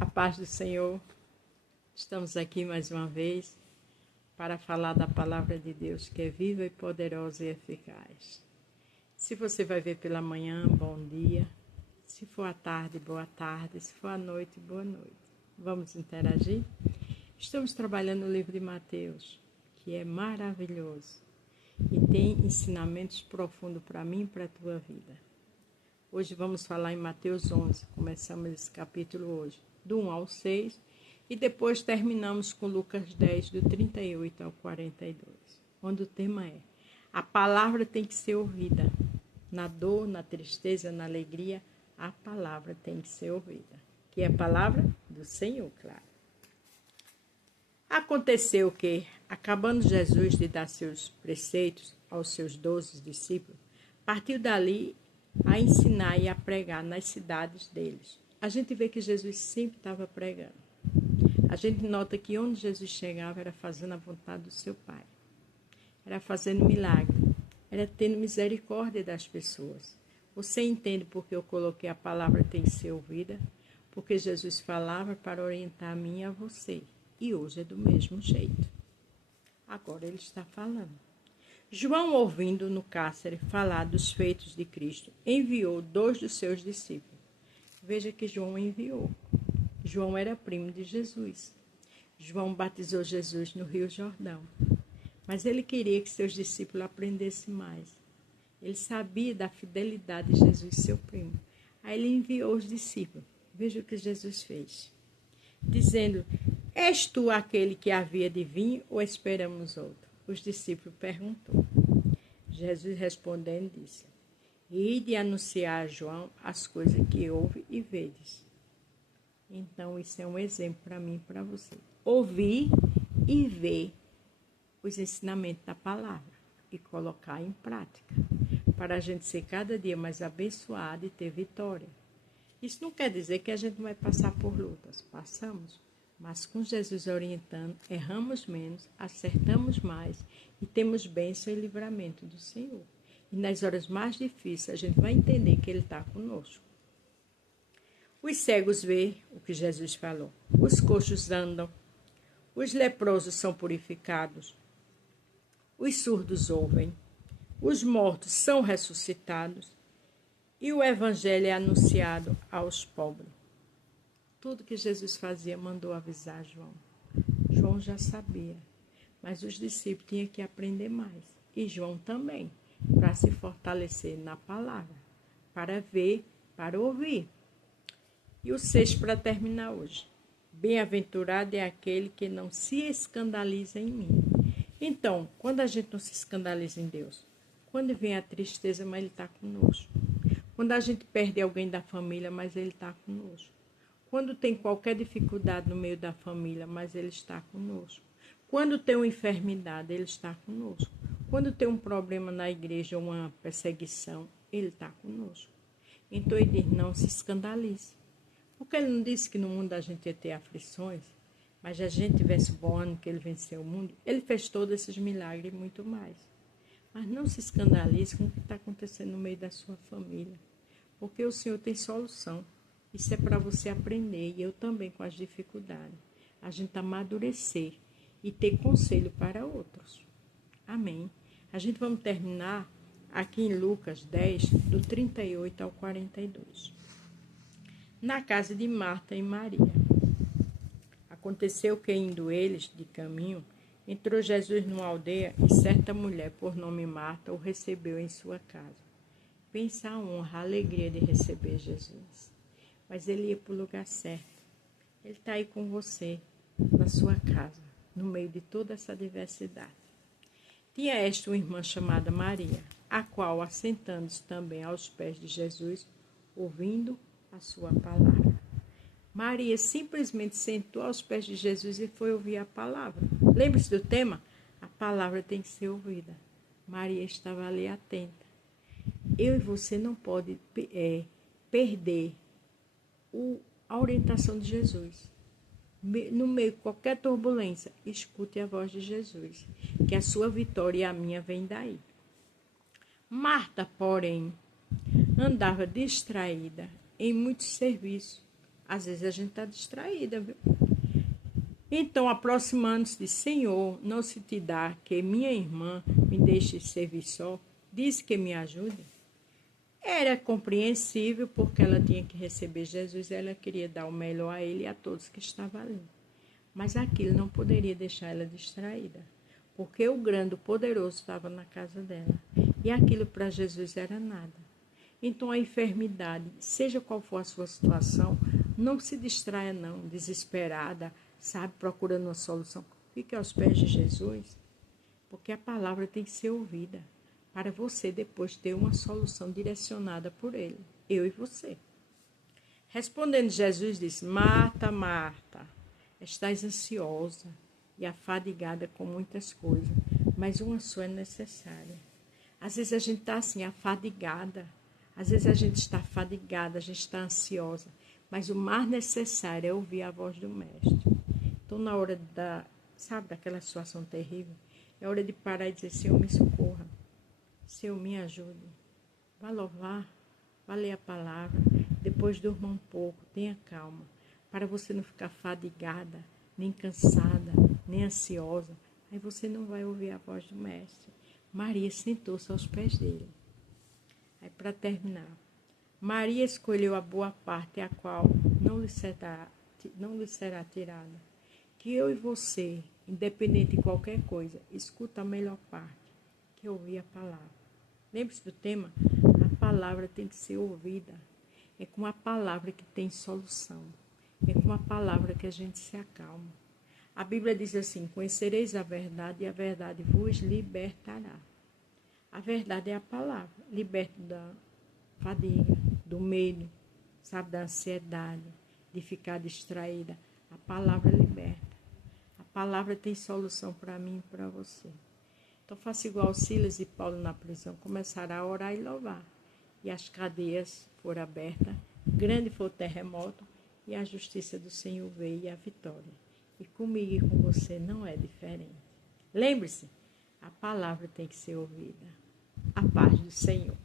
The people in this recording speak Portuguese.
A paz do Senhor, estamos aqui mais uma vez para falar da palavra de Deus, que é viva e poderosa e eficaz. Se você vai ver pela manhã, bom dia. Se for à tarde, boa tarde. Se for à noite, boa noite. Vamos interagir? Estamos trabalhando no livro de Mateus, que é maravilhoso e tem ensinamentos profundos para mim e para a tua vida. Hoje vamos falar em Mateus 11, começamos esse capítulo hoje, do 1 ao 6, e depois terminamos com Lucas 10, do 38 ao 42, onde o tema é: a palavra tem que ser ouvida. Na dor, na tristeza, na alegria, a palavra tem que ser ouvida. Que é a palavra do Senhor, claro. Aconteceu que, acabando Jesus de dar seus preceitos aos seus 12 discípulos, partiu dali a ensinar e a pregar nas cidades deles. A gente vê que Jesus sempre estava pregando. A gente nota que onde Jesus chegava era fazendo a vontade do seu Pai. Era fazendo milagre. Era tendo misericórdia das pessoas. Você entende porque eu coloquei a palavra tem que ser ouvida? Porque Jesus falava para orientar a mim e a você. E hoje é do mesmo jeito. Agora ele está falando. João, ouvindo no cárcere falar dos feitos de Cristo, enviou 2 dos seus discípulos. Veja que João enviou. João era primo de Jesus. João batizou Jesus no Rio Jordão. Mas ele queria que seus discípulos aprendessem mais. Ele sabia da fidelidade de Jesus, seu primo. Aí ele enviou os discípulos. Veja o que Jesus fez. Dizendo: és tu aquele que havia de vir ou esperamos outro? Os discípulos perguntou. Jesus respondendo disse: ide anunciar a João as coisas que ouve e vedes. Então isso é um exemplo para mim e para você. Ouvir e ver os ensinamentos da palavra e colocar em prática, para a gente ser cada dia mais abençoado e ter vitória. Isso não quer dizer que a gente não vai passar por lutas. Passamos. Mas com Jesus orientando, erramos menos, acertamos mais e temos bênção e livramento do Senhor. E nas horas mais difíceis a gente vai entender que Ele está conosco. Os cegos veem o que Jesus falou. Os coxos andam. Os leprosos são purificados. Os surdos ouvem. Os mortos são ressuscitados. E o evangelho é anunciado aos pobres. Tudo que Jesus fazia mandou avisar João. João já sabia, mas os discípulos tinham que aprender mais. E João também, para se fortalecer na palavra, para ver, para ouvir. E o 6 para terminar hoje. Bem-aventurado é aquele que não se escandaliza em mim. Então, quando a gente não se escandaliza em Deus, quando vem a tristeza, mas Ele está conosco. Quando a gente perde alguém da família, mas Ele está conosco. Quando tem qualquer dificuldade no meio da família, mas Ele está conosco. Quando tem uma enfermidade, Ele está conosco. Quando tem um problema na igreja, uma perseguição, Ele está conosco. Então Ele diz, não se escandalize. Porque Ele não disse que no mundo a gente ia ter aflições, mas se a gente tivesse o bom ano que Ele venceu o mundo, Ele fez todos esses milagres e muito mais. Mas não se escandalize com o que está acontecendo no meio da sua família, porque o Senhor tem solução. Isso é para você aprender, e eu também com as dificuldades. A gente amadurecer e ter conselho para outros. Amém. A gente vamos terminar aqui em Lucas 10, do 38 ao 42. Na casa de Marta e Maria. Aconteceu que, indo eles de caminho, entrou Jesus numa aldeia e certa mulher, por nome Marta, o recebeu em sua casa. Pensa a honra, a alegria de receber Jesus. Mas ele ia para o lugar certo. Ele está aí com você, na sua casa, no meio de toda essa diversidade. Tinha esta uma irmã chamada Maria, a qual, assentando-se também aos pés de Jesus, ouvindo a sua palavra. Maria simplesmente sentou aos pés de Jesus e foi ouvir a palavra. Lembre-se do tema? A palavra tem que ser ouvida. Maria estava ali atenta. Eu e você não pode perder a orientação de Jesus. No meio de qualquer turbulência, escute a voz de Jesus, que a sua vitória e a minha vem daí. Marta, porém, andava distraída em muitos serviços Às vezes a gente está distraída, viu? Então, aproximando-se, disse: Senhor, não se te dá que minha irmã me deixe servir só? Diz que me ajude. Era compreensível, porque ela tinha que receber Jesus, ela queria dar o melhor a ele e a todos que estavam ali. Mas aquilo não poderia deixar ela distraída, porque o grande, o poderoso estava na casa dela. E aquilo para Jesus era nada. Então a enfermidade, seja qual for a sua situação, não se distraia não, desesperada, sabe, procurando uma solução. Fique aos pés de Jesus, porque a palavra tem que ser ouvida, para você depois ter uma solução direcionada por ele, eu e você. Respondendo, Jesus disse: Marta, Marta, estás ansiosa e afadigada com muitas coisas, mas uma só é necessária. Às vezes a gente está assim, afadigada, às vezes a gente está afadigada, a gente está ansiosa, mas o mais necessário é ouvir a voz do Mestre. Então, na hora daquela situação terrível, é hora de parar e dizer: Senhor, me socorra, Senhor, me ajude. Vá louvar, vá ler a palavra, depois durma um pouco, tenha calma, para você não ficar fadigada, nem cansada, nem ansiosa. Aí você não vai ouvir a voz do Mestre. Maria sentou-se aos pés dele. Aí, para terminar, Maria escolheu a boa parte, a qual não lhe será tirada. Que eu e você, independente de qualquer coisa, escuta a melhor parte, que é ouvir a palavra. Lembre-se do tema: a palavra tem que ser ouvida. É com a palavra que tem solução. É com a palavra que a gente se acalma. A Bíblia diz assim: conhecereis a verdade e a verdade vos libertará. A verdade é a palavra. Liberta da fadiga, do medo, sabe, da ansiedade, de ficar distraída. A palavra liberta. A palavra tem solução para mim e para você. Então faça igual Silas e Paulo na prisão. Começaram a orar e louvar. E as cadeias foram abertas. Grande foi o terremoto. E a justiça do Senhor veio e a vitória. E comigo e com você não é diferente. Lembre-se, a palavra tem que ser ouvida. A paz do Senhor.